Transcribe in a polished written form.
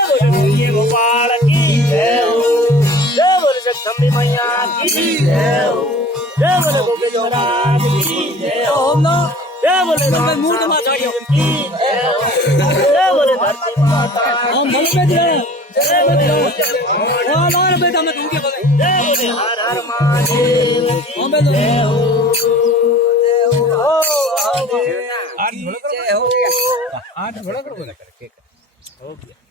गोपाल की जय हो, जय बोले जगदम्बे मैया की जय हो, जय बोले गोविंद महाराज की जय हो, जय बोले मूर्त माता की जय हो, जय बोले धरती माता हम मन में जय बोले बेटा मैं दूंगी जय बोले हर हर महादेव की जय हो, आठ थोड़ा कर बोला कर हो गया।